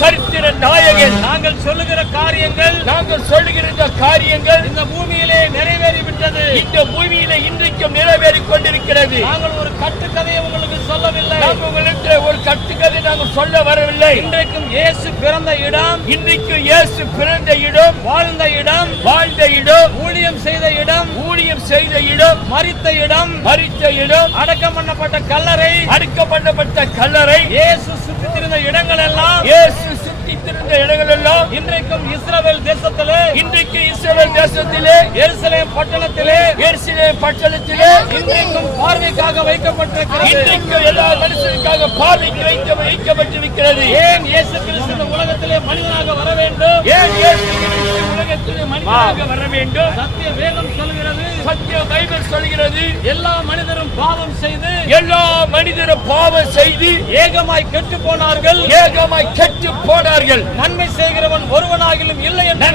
சரித்திர நாயகன். நாங்கள் சொல்லுகிற காரியங்கள் இந்த பூமியிலே நிறைவேறிவிட்டது. இந்த பூமியிலே இன்றைக்கும் நிறைவேறிக் கொண்டிருக்கிறது. நாங்கள் ஒரு கட்டுக்கதையை உங்களுக்கு சொல்லவில்லை. உங்களுக்கு ஒரு கட்டுக்கதை நாங்கள் சொல்ல வரவில்லை. இன்றைக்கும் இயேசு பிறந்த இடம், வாழ்ந்த இடம், ஊழியம் செய்த இடம், மரித்த இடம், அடக்கம் பண்ணப்பட்ட கல்லறை, இயேசு சுற்றித்திருந்த இடங்கள் எல்லாம் இன்றைக்கும் இஸ்ரவேல் தேசத்திலே, எருசலேம் பட்டணத்திலே இன்றைக்கும் பார்வைக்காக வைக்கப்பட்டிருக்கிறது. எல்லா மனுஷனுக்காக பார்வைக்கு வைக்கப்பட்டிருக்கிறது. ஏன் இயேசு கிறிஸ்து உலகத்திலே மனிதனாக வர வேண்டும்? சத்திய வேதம் சொல்கிறது, சத்திய பைபிள் சொல்கிறது, எல்லா மனிதரும் பாவம் செய்து ஏகமாய் கெட்டு போனார்கள். நன்மை நன்மை செய்கிறவன் ஒருவனாகிலும் இல்லை என்று